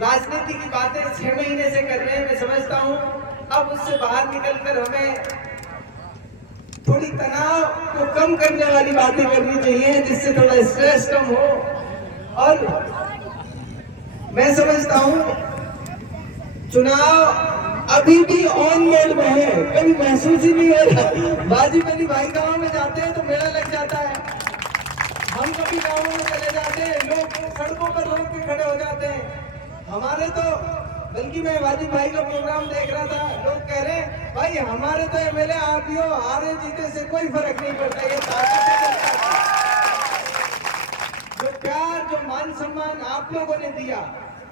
राजनीति की बातें 6 महीने से कर रहे हैं। मैं समझता हूँ अब उससे बाहर निकलकर हमें थोड़ी तनाव को कम करने वाली बातें करनी चाहिए, जिससे थोड़ा स्ट्रेस कम हो। और मैं समझता हूँ चुनाव अभी भी ऑन मोड में है, कभी महसूस ही नहीं हो रहा। बाजी पली भाई गाँव में जाते हैं तो मेला लग जाता है, हम कभी गाँवों में चले जाते हैं, लोग सड़कों पर रोक के खड़े हो जाते हैं। हमारे तो बल्कि मैं वाजिब भाई का प्रोग्राम देख रहा था, लोग कह रहे हैं भाई हमारे तो एमएलए आप ही हो, हारे जीते से कोई फर्क नहीं पड़ता। ये जो प्यार, जो मान सम्मान आप लोगों ने दिया,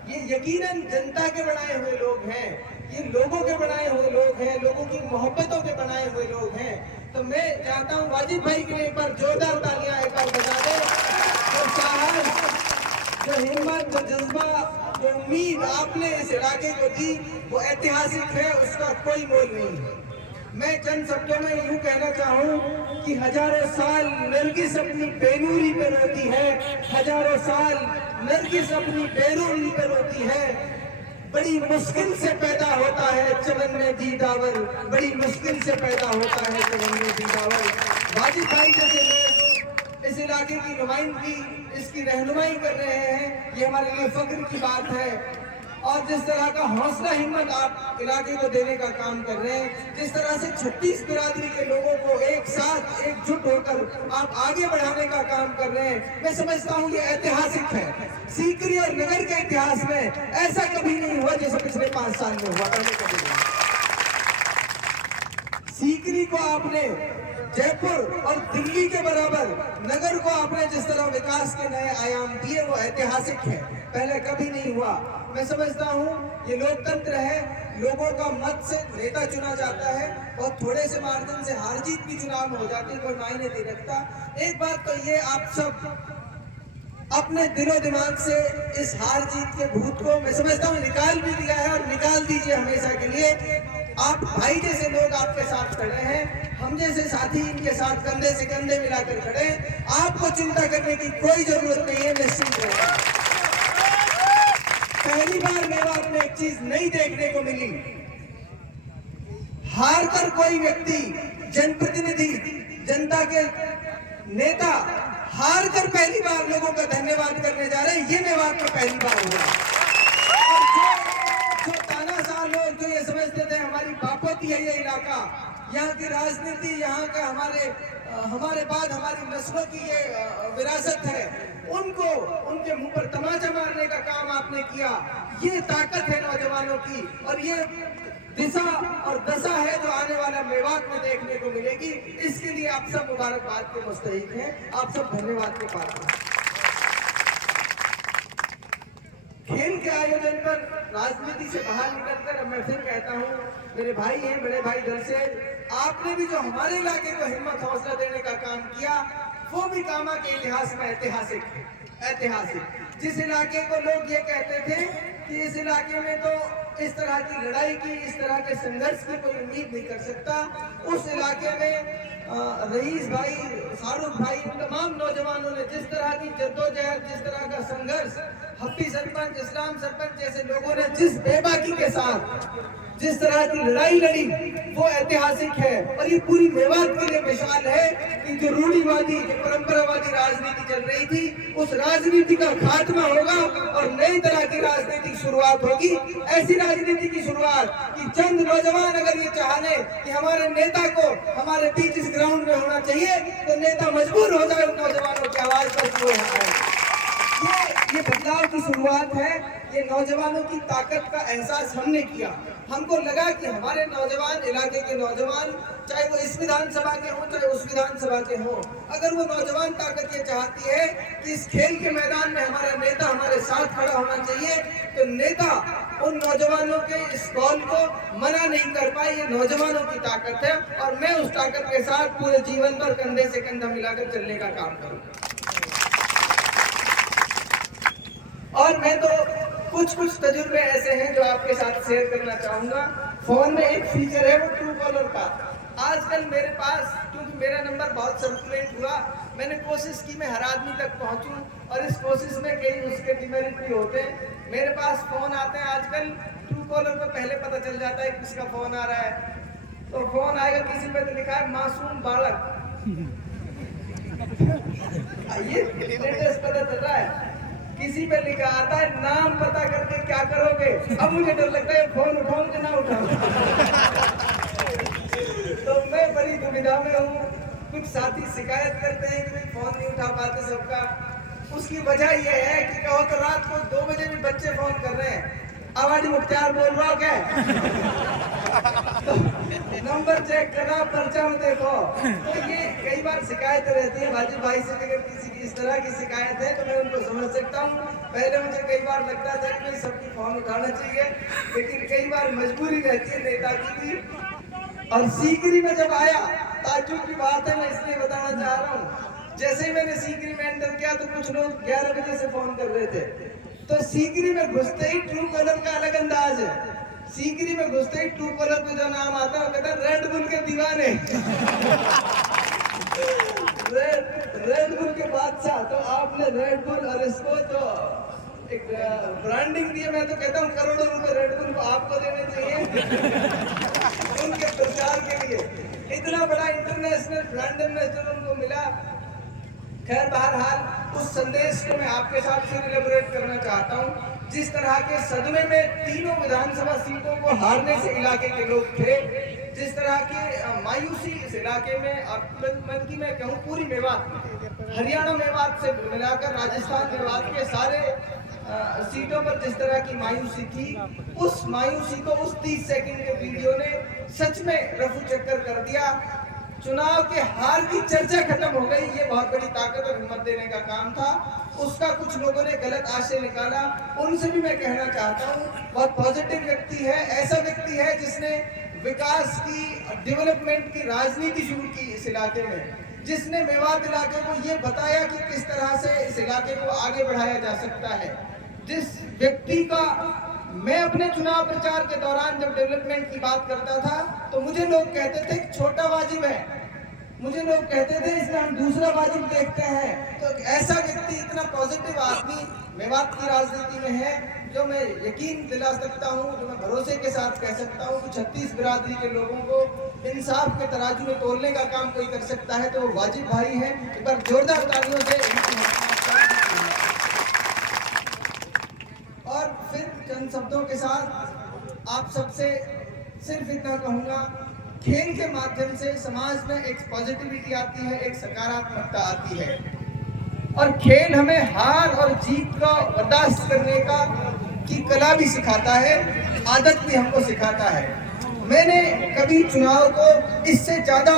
ये यकीनन जनता के बनाए हुए लोग हैं, ये लोगों के बनाए हुए लोग हैं, लोगों की मोहब्बतों के बनाए हुए लोग हैं। तो मैं चाहता हूँ वाजिब भाई के लिए एक बार जोरदार तालियां एक बार बजा दें। जो साहस, जो हिम्मत, जो जज्बा, जो उम्मीद आपने इस इलाके को दी, वो ऐतिहासिक है, उसका कोई मोल नहीं है। मैं चंद शब्दों में यूं कहना चाहूं कि हजारों साल नरगिस अपनी बेनूरी पे रोती है, हजारों साल नरगिस अपनी बेनूरी पे रोती है। बड़ी मुश्किल से पैदा होता है चमन में दीदावर, बड़ी मुश्किल से पैदा होता है चमन में दीदावर। वाजिब भाई जैसे लोग इस इलाके की नुमाइंदगी, इसकी रहनुमाई कर रहे हैं, ये हमारे लिए फख्र की बात है। और जिस तरह का हौसला हिम्मत आप इलाके को देने का काम कर रहे हैं, जिस तरह से 36 बिरादरी के लोगों को एक साथ एकजुट होकर आप आगे बढ़ाने का काम कर रहे हैं, मैं समझता हूँ ये ऐतिहासिक है। सीकरी और नगर के इतिहास में ऐसा कभी नहीं हुआ जैसे पिछले 5 साल में हुआ। कभी नहीं। सीकरी को आपने जयपुर और दिल्ली के बराबर, नगर को आपने जिस तरह विकास के नए आयाम दिए, वो ऐतिहासिक है, पहले कभी नहीं हुआ। मैं समझता हूँ ये लोकतंत्र है, लोगों का मत से नेता चुना जाता है और थोड़े से मार्जिन से हार जीत भी चुनाव में हो जाती है, कोई मायने नहीं रखता। एक बात तो ये आप सब अपने दिलो दिमाग से इस हार जीत के भूत को मैं समझता हूँ निकाल भी दिया है और निकाल दीजिए हमेशा के लिए। आप भाई जैसे लोग आपके साथ खड़े हैं, हम जैसे साथी इनके साथ कंधे से कंधे मिलाकर खड़े हैं। आपको चिंता करने की कोई जरूरत नहीं है, निश्चिंत रहिए। पहली बार मेवात में एक चीज नई देखने को मिली, हार कर कोई व्यक्ति, जनप्रतिनिधि, जनता के नेता हार कर पहली बार लोगों का धन्यवाद करने जा रहे हैं, ये मेवात में पहली बार हुआ। और जो तानाशाह लोग जो ये समझते थे हमारी बापोती है ये इलाका, यहाँ की राजनीति, यहाँ का हमारे बाद हमारी नस्लों की ये विरासत है, उनको उनके मुंह पर तमाचा मारने का काम आपने किया। ये ताकत है नौजवानों की और ये दिशा और दशा है जो आने वाला मेवात में देखने को मिलेगी। इसके लिए आप सब मुबारकबाद के मुस्तहिक हैं, आप सब धन्यवाद के पात्र हैं। खेल के आयोजन पर राजनीति से बाहर निकलकर मैं फिर कहता हूँ, मेरे भाई हैं, बड़े भाई दल से, आपने भी जो हमारे इलाके को हिम्मत हौसला देने का काम किया, वो भी कामा के इतिहास में ऐतिहासिक है, ऐतिहासिक। जिस इलाके को लोग ये कहते थे कि इस इलाके में तो इस तरह की लड़ाई की, इस तरह के संघर्ष की कोई उम्मीद नहीं कर सकता, उस इलाके में रईस भाई, शाहरुख भाई, तमाम नौजवानों ने जिस तरह की जद्दोजहद, जिस तरह का संघर्ष, हब्बी सरपंच, इस्लाम सरपंच जैसे लोगों ने जिस बेबाकी के साथ जिस तरह की लड़ाई लड़ी, वो ऐतिहासिक है। और ये पूरी मेवात के लिए मिसाल है कि जो रूढ़िवादी, जो परंपरावादी राजनीति चल रही थी, उस राजनीति का खात्मा होगा और नई तरह की राजनीति की शुरुआत होगी। ऐसी राजनीति की शुरुआत कि चंद नौजवान अगर ये चाह ले कि हमारे नेता को हमारे बीच इस ग्राउंड में होना चाहिए, तो नेता मजबूर हो जाए उन नौजवानों की आवाज पर। ये बदलाव की शुरुआत है, ये नौजवानों की ताकत का एहसास हमने किया। हमको लगा कि हमारे नौजवान, इलाके के नौजवान, चाहे वो इस विधानसभा के हों चाहे उस विधानसभा के हों, अगर वो नौजवान ताकत ये चाहती है कि इस खेल के मैदान में हमारा नेता हमारे साथ खड़ा होना चाहिए, तो नेता उन नौजवानों के इस कॉल को मना नहीं कर पाए। ये नौजवानों की ताकत है और मैं उस ताकत के साथ पूरे जीवन पर कंधे से कंधा मिलाकर चलने का काम करूँगा। और मैं तो कुछ तजुर्बे ऐसे हैं जो आपके साथ शेयर करना चाहूंगा। फोन में एक फीचर है वो ट्रू कॉलर का। आजकल मेरे पास, क्योंकि मेरा नंबर बहुत सर्कुलेट हुआ, मैंने कोशिश की मैं हर आदमी तक पहुंचूं, और इस कोशिश में कई उसके डिमेरिट भी होते हैं। मेरे पास फोन आते हैं आजकल, ट्रू कॉलर पे पहले पता चल जाता है किसका फोन आ रहा है। तो फोन आएगा, किसी पे तो लिखा है मासूम बालक, ये लेटेस्ट पता चल रहा है। किसी पे लिखा आता है नाम पता करके क्या करोगे। अब मुझे डर लगता है फोन उठाऊं कि ना उठाऊं। तो मैं बड़ी दुविधा में हूँ। कुछ साथी शिकायत करते हैं कि फोन नहीं उठा पाते सबका। उसकी वजह यह है कि कहो तो रात को 2 बजे भी बच्चे फोन कर रहे हैं, आवाज़ मुख्तार बोल रहा हो क्या? तो नंबर चेक करा, पर्चा में देखो। तो ये कई बार शिकायत रहती है वाजिब भाई से। अगर किसी की इस तरह की शिकायत है तो मैं उनको समझ सकता हूँ। पहले मुझे कई बार लगता था कि सबकी फोन उठाना चाहिए, लेकिन कई बार मजबूरी रहती है नेता की भी। और सीकरी में जब आया, ताज्जुब की बात है, मैं इसलिए बताना चाह रहा हूँ। जैसे ही मैंने सीकरी में एंटर किया तो कुछ लोग 11 बजे से फोन कर रहे थे। तो सीकरी में घुसते ही ट्रू कॉलर का अलग अंदाज है। सीकरी में घुसते ही ट्रू कॉलर पे जो नाम आता है वो कहता है रेड बुल के दीवाने। रेड बुल के बादशाह। तो आपने रेड बुल और इसको तो एक ब्रांडिंग दी है। मैं तो कहता हूँ करोड़ों रुपए रेड बुल को आपको देने चाहिए उनके प्रचार के लिए। इतना बड़ा इंटरनेशनल ब्रांड एम्बेसडर उनको मिला। खैर बहरहाल उस संदेश को मैं आपके साथ फिर इलेबोरेट करना चाहता हूँ। जिस तरह के सदमे में तीनों विधानसभा सीटों को हारने से इलाके के लोग थे, जिस तरह की मायूसी इस इलाके में, बल्कि मैं कहूँ पूरी मेवात, हरियाणा मेवात से मिलाकर राजस्थान मेवात के सारे सीटों पर जिस तरह की मायूसी थी, उस मायूसी को उस 30 सेकंड के वीडियो ने सच में रफू चक्कर कर दिया। चुनाव के हार की चर्चा खत्म हो गई। ये बहुत बड़ी ताकत और हिम्मत देने का काम था। उसका कुछ लोगों ने गलत आशय निकाला। उनसे भी मैं कहना चाहता हूँ, बहुत पॉजिटिव व्यक्ति है, ऐसा व्यक्ति है जिसने विकास की, डेवलपमेंट की राजनीति शुरू की इस इलाके में, जिसने मेवात इलाके को ये बताया कि किस तरह से इस इलाके को आगे बढ़ाया जा सकता है। जिस व्यक्ति का मैं अपने चुनाव प्रचार के दौरान जब डेवलपमेंट की बात करता था तो मुझे लोग कहते थे छोटा वाजिब है, मुझे लोग कहते थे इसमें हम दूसरा वाजिब देखते हैं। तो ऐसा व्यक्ति, इतना पॉजिटिव आदमी मेवात की राजनीति में है, जो मैं यकीन दिला सकता हूँ, जो मैं भरोसे के साथ कह सकता हूँ कि 36 बिरादरी के लोगों को इंसाफ के तराजू में तोलने का काम कोई कर सकता है तो वो वाजिब भाई है। एक बार जोरदार तालियों से। और फिर चंद शब्दों के साथ आप सबसे सिर्फ इतना कहूँगा, खेल के माध्यम से समाज में एक पॉजिटिविटी आती है, एक सकारात्मकता आती है। और खेल हमें हार और जीत को बर्दाश्त करने का की कला भी सिखाता है, आदत भी हमको सिखाता है। मैंने कभी चुनाव को इससे ज्यादा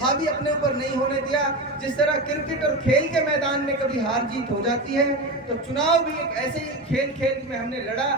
हावी अपने ऊपर नहीं होने दिया। जिस तरह क्रिकेट और खेल के मैदान में कभी हार जीत हो जाती है, तो चुनाव भी एक ऐसे ही खेल में हमने लड़ा